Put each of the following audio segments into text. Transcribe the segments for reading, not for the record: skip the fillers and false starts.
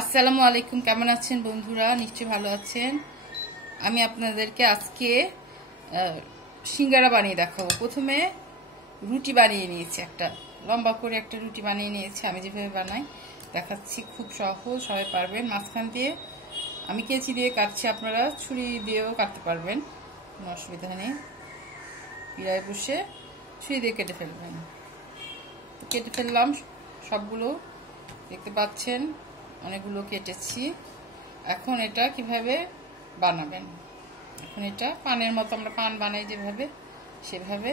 আসসালামু আলাইকুম। কেমন আছেন বন্ধুরা? নিশ্চয়ই ভালো আছেন। আমি আপনাদেরকে আজকে সিঙ্গারা বানিয়ে দেখাবো। প্রথমে রুটি বানিয়ে নিয়েছি, একটা লম্বা করে একটা রুটি বানিয়ে নিয়েছি। আমি যেভাবে বানাই দেখাচ্ছি, খুব সহজ, সবাই পারবেন। মাঝখান দিয়ে আমি কেচি দিয়ে কাটছি, আপনারা ছুরি দিয়েও কাটতে পারবেন, কোনো অসুবিধা নেই। পিড়ায় বসে ছুরি দিয়ে কেটে ফেলবেন। কেটে ফেললাম সবগুলো, দেখতে পাচ্ছেন অনেকগুলো কেটেছি। এখন এটা কিভাবে বানাবেন, এখন এটা পানের মতো, আমরা পান বানাই যেভাবে, সেভাবে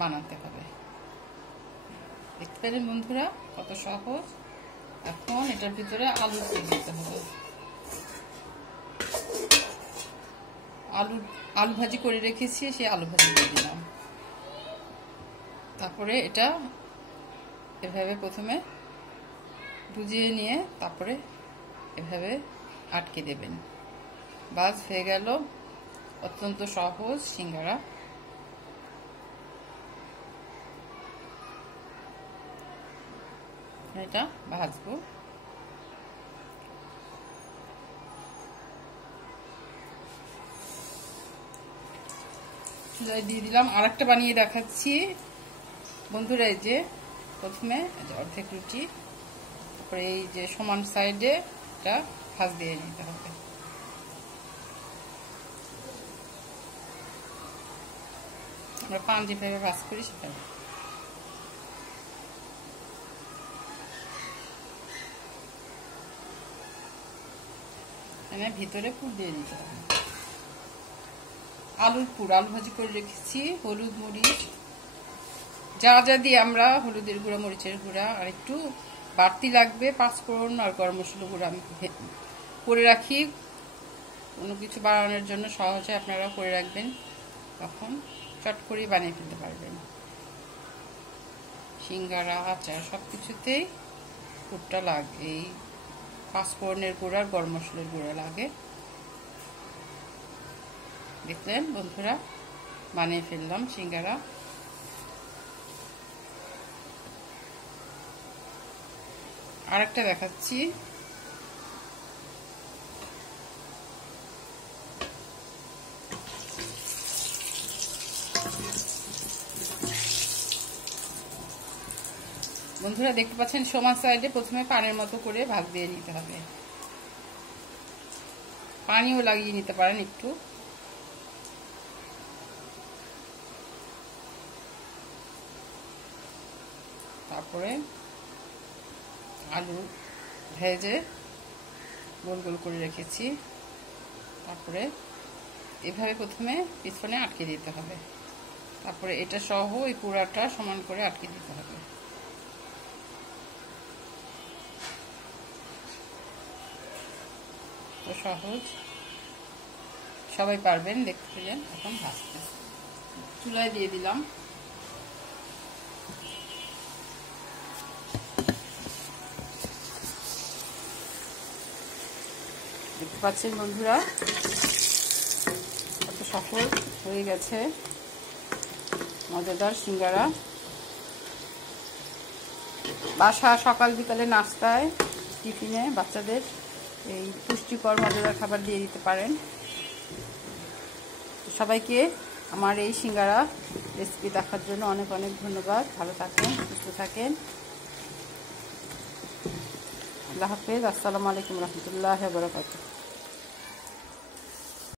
বানাতে হবে। দেখতে পেলেন বন্ধুরা কত সহজ। এখন এটার ভিতরে আলু দিয়ে দিতে হবে। আলু ভাজি করে রেখেছি, সেই আলু ভাজি দিয়ে দিলাম। তারপরে এটা এভাবে প্রথমে বুঝিয়ে নিয়ে তারপরে এভাবে আটকে দেবেন। বাস হয়ে গেল অত্যন্ত সহজ সিঙ্গারা। এটা ভাজবো। চুলায় দিয়ে দিলাম। আর একটা বানিয়ে দেখাচ্ছি বন্ধুরা। এই যে প্রথমে অর্ধেক রুটি, তারপরে এই যে সমান সাইডে এটা ভাজ দিয়ে নিতে হবে। আমরা পান যেভাবে ভাজ করি সেভাবে। ভিতরে পুর দিয়ে নিতে হবে। আলুর পুর, আলু ভাজি করে রেখেছি। হলুদ, মরিচ, যা যা দিয়ে আমরা, হলুদের গুঁড়া, মরিচের গুঁড়া, আর একটু বাড়তি লাগবে পাঁচফোড়ন আর গরম মশলা গুঁড়া আমি করে রাখি। কোনো কিছু বানানোর জন্য সহজে আপনারা করে রাখবেন, তখন চট করে বানিয়ে ফেলতে পারবেন। সিঙ্গারা, আচার সব কিছুতেই পুরটা লাগে। এই পাঁচফোড়নের গুঁড়া আর গরম মশলার গুঁড়া লাগে। দেখলেন বন্ধুরা, বানিয়ে ফেললাম সিঙ্গারা। আর একটা দেখাচ্ছি। বন্ধুরা দেখতে পাচ্ছেন সমান সাইডে প্রথমে পানের মতো করে ভাগ দিয়ে নিতে হবে। পানিও লাগিয়ে নিতে পারেন একটু। তারপরে আলু ভেজে গোল গোল করে রেখেছি। তারপরে এভাবে প্রথমে পিছনে আটকে দিতে হবে। তারপরে এটা সহ এই পুরাটা সমান করে আটকে দিতে হবে। তো সহজ, সবাই পারবেন। দেখতে পেলেন। এখন ভাজতে চুলায় দিয়ে দিলাম। দেখতে পাচ্ছেন বন্ধুরা কত সফল হয়ে গেছে মজাদার সিঙ্গারা। বাসা সকাল বিকালে নাস্তায়, টিফিনে বাচ্চাদের এই পুষ্টিকর মজাদার খাবার দিয়ে দিতে পারেন। সবাইকে আমার এই সিঙ্গারা রেসিপি দেখার জন্য অনেক অনেক ধন্যবাদ। ভালো থাকেন, সুস্থ থাকেন। আল্লাহ হাফেজ। আসসালামু আলাইকুম রহমতুল্লাহি ওয়া বারাকাতুহু।